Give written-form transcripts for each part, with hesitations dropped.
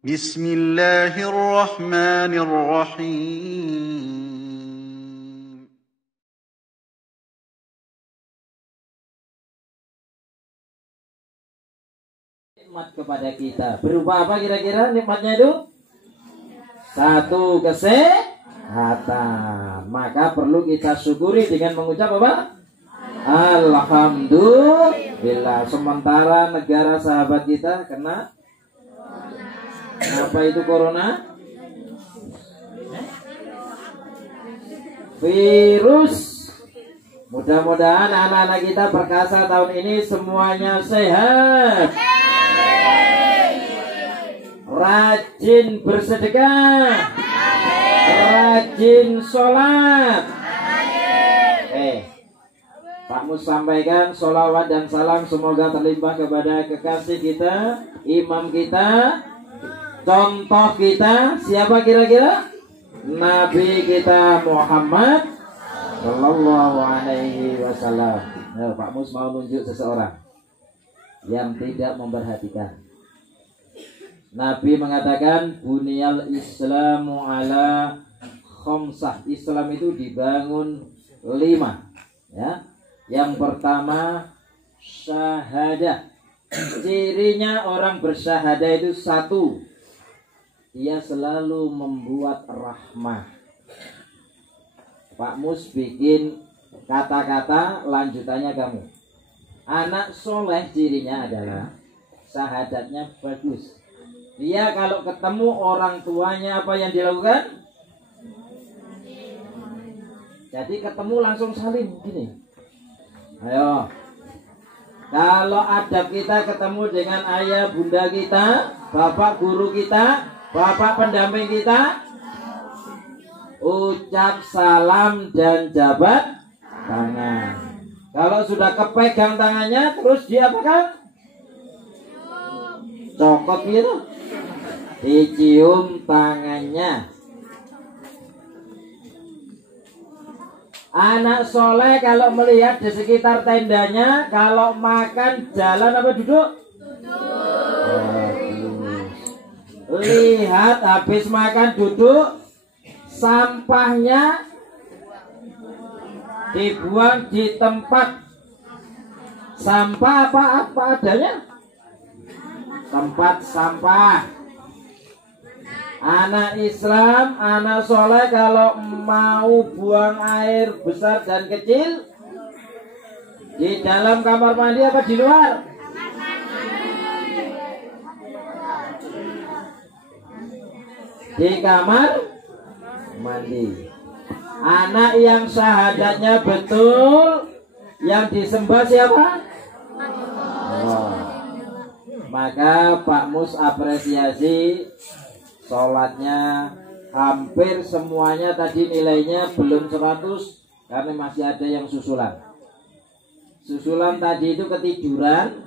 بسم الله الرحمن الرحيم Nikmat kepada kita berupa apa kira-kira nikmatnya itu? Satu, kesehatan. Maka perlu kita syukuri dengan mengucap apa? Alhamdulillah. Sementara negara sahabat kita kena apa itu corona? Virus. Mudah-mudahan anak-anak kita perkasa tahun ini semuanya sehat, rajin bersedekah, rajin sholat. Pak Mus sampaikan sholawat dan salam semoga terlimpah kepada kekasih kita, imam kita, contoh kita. Siapa kira-kira? Nabi kita Muhammad Sallallahu Alaihi Wasallam. Nah, Pak Mus mau nunjuk seseorang yang tidak memperhatikan. Nabi mengatakan buniyal Islamu ala khamsah. Islam itu dibangun 5, ya. Yang pertama syahadah. Cirinya orang bersyahadah itu satu, dia selalu membuat rahmah. Pak Mus bikin kata-kata lanjutannya kamu. Anak soleh cirinya adalah syahadatnya bagus. Dia kalau ketemu orang tuanya apa yang dilakukan? Jadi ketemu langsung salim gini. Ayo. Kalau adab kita ketemu dengan ayah bunda kita, bapak guru kita, bapak pendamping kita, ucap salam dan jabat tangan. Kalau sudah kepegang tangannya, terus diapakan? Cokot gitu. Dicium tangannya. Anak soleh kalau melihat di sekitar tendanya, kalau makan jalan apa duduk? Lihat habis makan duduk, sampahnya dibuang di tempat sampah apa adanya? Tempat sampah. Anak Islam, anak soleh kalau mau buang air besar dan kecil di dalam kamar mandi apa di luar? Di kamar mandi. Anak yang syahadatnya betul, yang disembah siapa? Oh. Maka Pak Mus apresiasi sholatnya hampir semuanya tadi nilainya belum 100 karena masih ada yang susulan. Susulan tadi itu ketiduran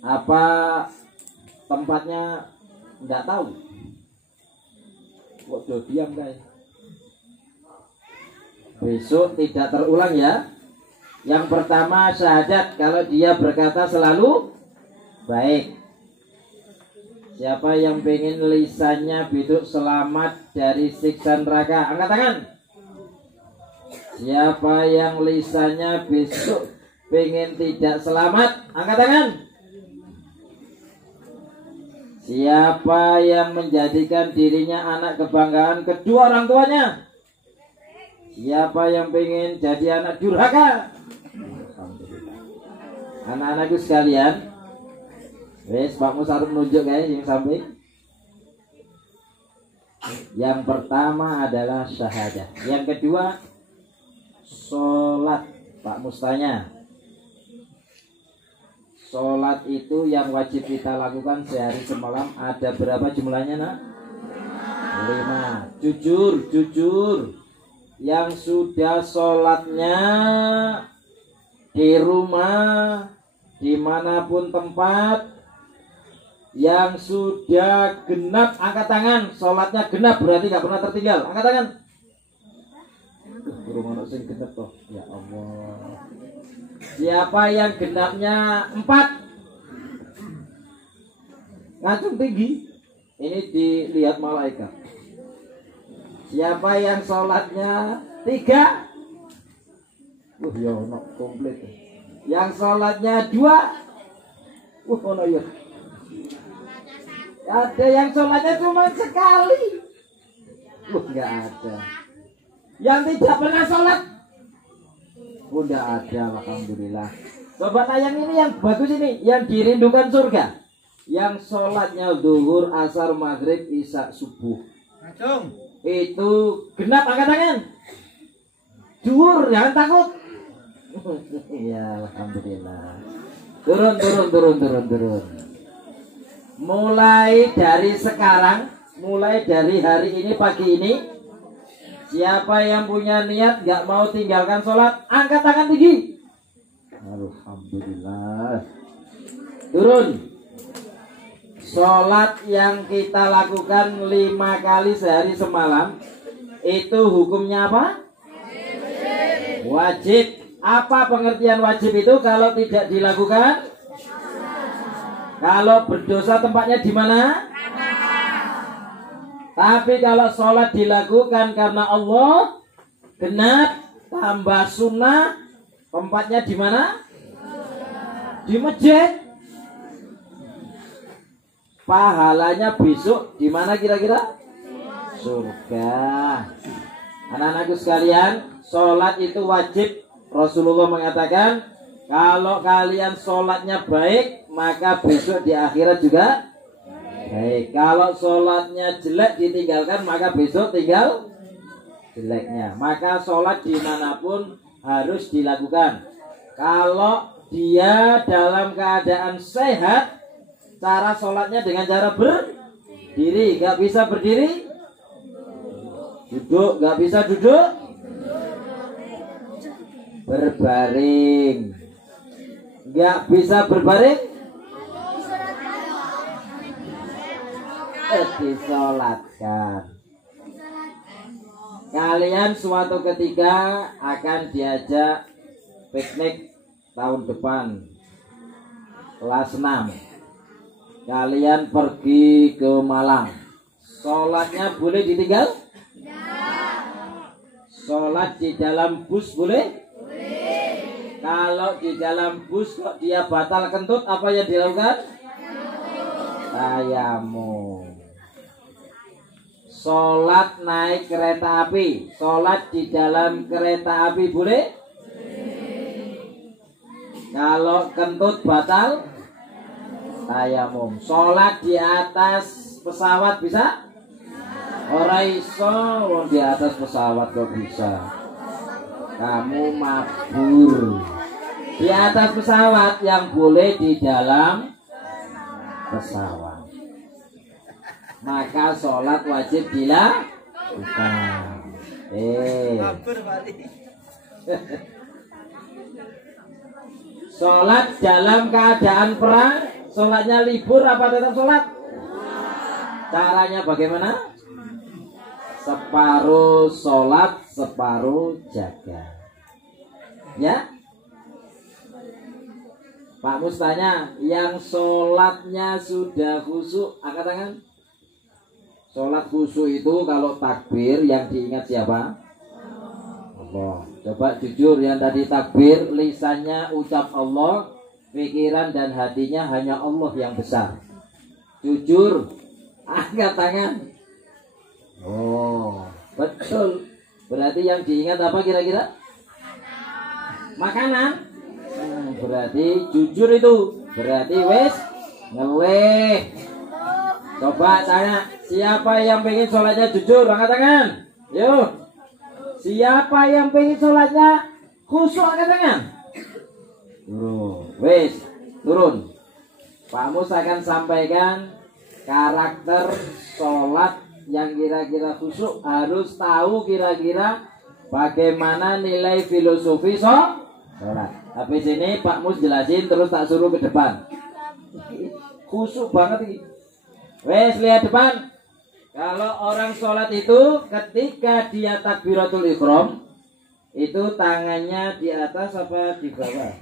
apa tempatnya enggak tahu. Kok diam guys. Besok tidak terulang ya. Yang pertama syahadat, kalau dia berkata selalu baik. Siapa yang pengen lisannya besok selamat dari siksa neraka? Angkat tangan. Siapa yang lisannya besok pengen tidak selamat? Angkat tangan. Siapa yang menjadikan dirinya anak kebanggaan kedua orang tuanya? Siapa yang pengen jadi anak durhaka? Anak-anakku sekalian, wes Pak Mus harus menunjuk guys yang samping. Yang pertama adalah syahadah. Yang kedua sholat. Pak Mus tanya, sholat itu yang wajib kita lakukan sehari semalam ada berapa jumlahnya nak? 5. Jujur. Yang sudah sholatnya di rumah, dimanapun tempat, yang sudah genap angkat tangan. Sholatnya genap berarti gak pernah tertinggal. Angkat tangan. Burung sing genap toh. Ya Allah. Siapa yang genapnya 4? ngacung tinggi. Ini dilihat malaikat. Siapa yang sholatnya 3? Ya ono komplit. Yang sholatnya 2? Ono ya. Ada yang sholatnya cuma sekali. Enggak ada. Yang tidak pernah sholat? Enggak ada, alhamdulillah. Coba tayang ini yang bagus ini, yang dirindukan surga. Yang sholatnya zuhur, asar, maghrib, isya, subuh. Itu genap, angkat tangan. Zuhur, jangan takut. Ya, alhamdulillah. Turun. Mulai dari sekarang, mulai dari hari ini, pagi ini, siapa yang punya niat gak mau tinggalkan sholat, angkat tangan tinggi. Alhamdulillah. Turun. Sholat yang kita lakukan 5 kali sehari semalam, itu hukumnya apa? Wajib. Apa pengertian wajib itu kalau tidak dilakukan? Kalau berdosa tempatnya di mana? Tapi kalau sholat dilakukan karena Allah, genap tambah sunnah, tempatnya di mana? Di masjid. Pahalanya besok di mana kira-kira? Surga. Anak-anakku sekalian, sholat itu wajib. Rasulullah mengatakan, kalau kalian sholatnya baik, maka besok di akhirat juga baik. Kalau sholatnya jelek ditinggalkan, maka besok tinggal jeleknya. Maka sholat dimanapun harus dilakukan. Kalau dia dalam keadaan sehat, cara sholatnya dengan cara berdiri. Gak bisa berdiri, duduk. Gak bisa duduk, berbaring. Gak bisa berbaring, disolatkan. Kalian suatu ketika akan diajak piknik tahun depan, kelas 6. Kalian pergi ke Malang. Sholatnya boleh ditinggal? Sholat di dalam bus boleh? Kalau di dalam bus kok dia batal kentut, apa yang dilakukan? Tayamum. Sholat naik kereta api, sholat di dalam kereta api boleh? Kalau kentut batal, tayamum. Sholat di atas pesawat bisa? Ora iso, di atas pesawat kok bisa? Kamu mabur. Di atas pesawat yang boleh di dalam pesawat. Maka sholat wajib dilakukan. Sholat dalam keadaan perang, sholatnya libur apa tetap sholat? Caranya bagaimana? Separuh sholat, separuh jaga. Ya? Pak Mus tanya, yang sholatnya sudah khusyuk, angkat tangan. Sholat khusyuk itu kalau takbir yang diingat siapa? Allah. Coba jujur, yang tadi takbir lisannya ucap Allah, pikiran dan hatinya hanya Allah yang besar. Jujur, angkat tangan. Oh, betul. Berarti yang diingat apa kira-kira? Makanan. Berarti jujur itu. Berarti wes ngeleh. Coba tanya, siapa yang pengen sholatnya jujur? Angkat tangan. Yuk. Siapa yang pengen sholatnya khusyuk? Angkat tangan. Turun. Wes, turun. Pak Mus akan sampaikan karakter sholat yang kira-kira khusyuk. Harus tahu kira-kira bagaimana nilai filosofi sholat. Habis ini Pak Mus jelasin, terus tak suruh ke depan. Khusyuk banget ini. Wes, lihat depan. Kalau orang sholat itu ketika dia takbiratul ihram, itu tangannya di atas apa di bawah?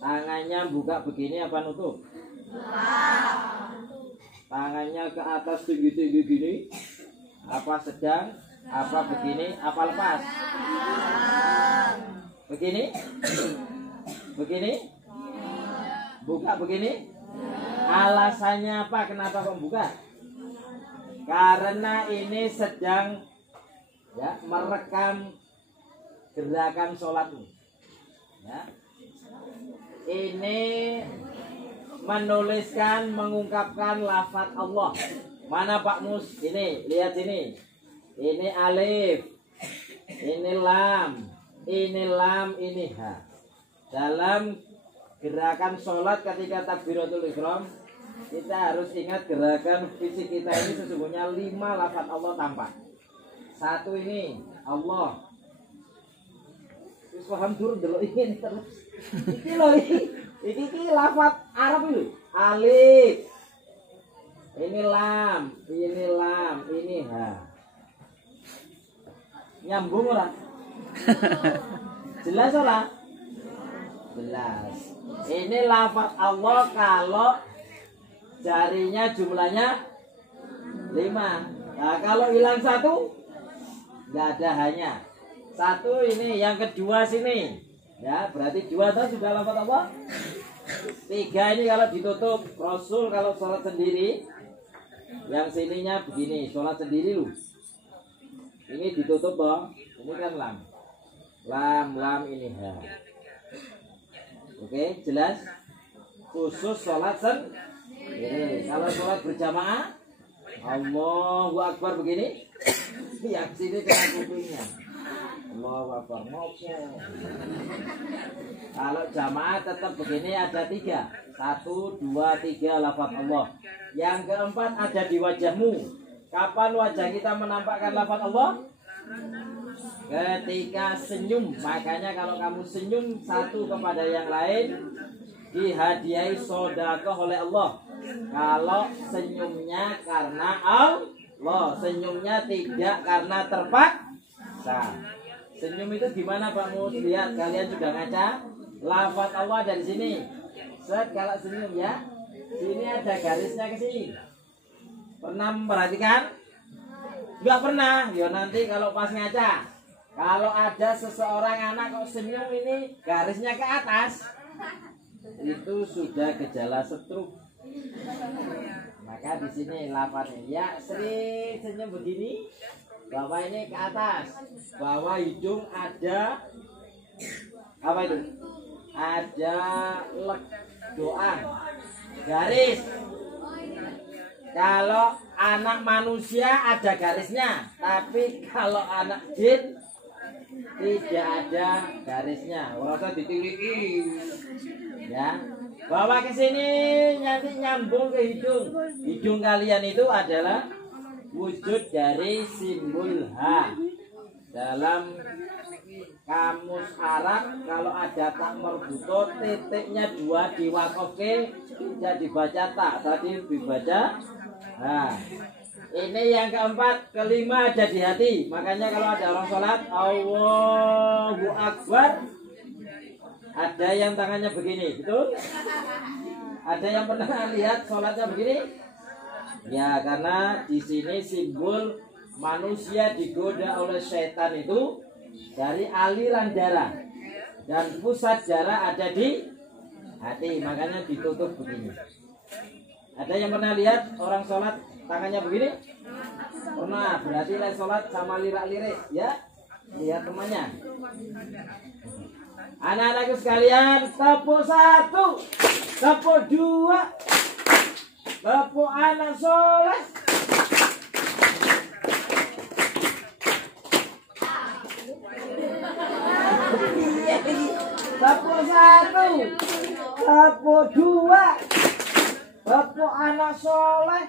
Tangannya buka begini apa nutup? Tangannya ke atas tinggi-tinggi gini. Apa sedang? Apa begini? Apa lepas? Begini? Begini? Buka begini? Alasannya apa? Kenapa kok buka? Karena ini sedang ya merekam gerakan sholatmu. Ya. Ini menuliskan, mengungkapkan lafaz Allah. Mana Pak Mus? Ini, lihat sini. Ini alif, ini lam, ini ha. Dalam gerakan sholat ketika takbiratul ihram, kita harus ingat gerakan fisik kita ini sesungguhnya 5 lafaz Allah tampak. 1 ini Allah. Wis paham durung delok iki terus. Iki lho iki lafaz Arab itu. Alif. Ini lam, ini ha. Nyambung ora? Jelas ora? Jelas. Ini lafaz Allah kalau jarinya jumlahnya 5. Nah, kalau hilang 1 nggak ada hanya 1 ini, yang kedua sini. Ya, berarti 2 tadi sudah lafaz Allah. 3 ini kalau ditutup. Rasul kalau sholat sendiri, yang sininya begini, sholat sendiri lu. Ini ditutup dong. Ini kan lam. Lam ini ha. Oke, jelas? Khusus sholat sendiri. Kalau sholat berjamaah, Allahu Akbar begini. Yang sini kena kupingnya. Allahu Akbar. Kalau jamaah tetap begini ada 3. 1, 2, 3 lafaz Allah. Yang keempat ada di wajahmu. Kapan wajah kita menampakkan lafaz Allah? Ketika senyum. Makanya kalau kamu senyum satu kepada yang lain, dihadiahi sedekah oleh Allah. Kalau senyumnya karena Allah, senyumnya tidak karena terpaksa. Senyum itu gimana Pak Mus? Lihat, kalian sudah ngaca. Lafaz Allah ada di sini. Set, kalau senyum ya, sini ada garisnya ke sini. Pernah memperhatikan? Enggak pernah. Ya nanti kalau pas ngaca, kalau ada seseorang anak kok senyum ini garisnya ke atas, itu sudah gejala stroke. Maka di sini lafaznya ya, sering senyum begini, bawah ini ke atas, bawah hidung ada apa itu? Ada doang garis. Kalau anak manusia ada garisnya, tapi kalau anak jin tidak ada garisnya. Rasa ditiliki, ya. Bawa ke sini, nanti nyambung ke hidung. Hidung kalian itu adalah wujud dari simbol H. Dalam kamus Arab kalau ada tak merbuto, titiknya 2 diwakofke, tidak dibaca tak, tadi dibaca. Nah, ini yang keempat, kelima ada di hati. Makanya kalau ada orang sholat, Allahu Akbar, ada yang tangannya begini, betul? Ada yang pernah lihat sholatnya begini? Ya, karena di sini simbol manusia digoda oleh setan itu dari aliran darah, dan pusat darah ada di hati, makanya ditutup begini. Ada yang pernah lihat orang sholat tangannya begini? Pernah, berarti lah sholat sama lirak-lirik, ya? Lihat temannya. Anak-anakku sekalian, tepuk 1, tepuk 2, tepuk anak soleh. Tepuk 1, tepuk 2, tepuk anak soleh.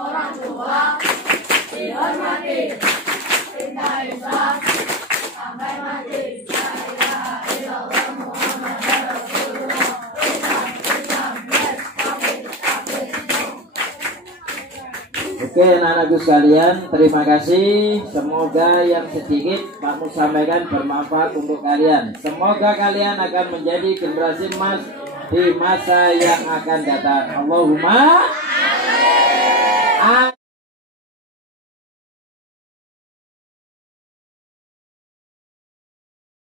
Orang tua dihormati, cinta Islam sampai mati. La ilaha illallah Muhammadur Rasulullah. Islam, yes, kafir, kafir. Oke, anak-anakku sekalian, terima kasih. Semoga yang sedikit Pak Mus sampaikan bermanfaat untuk kalian. Semoga kalian akan menjadi generasi emas di masa yang akan datang. Allahumma amin.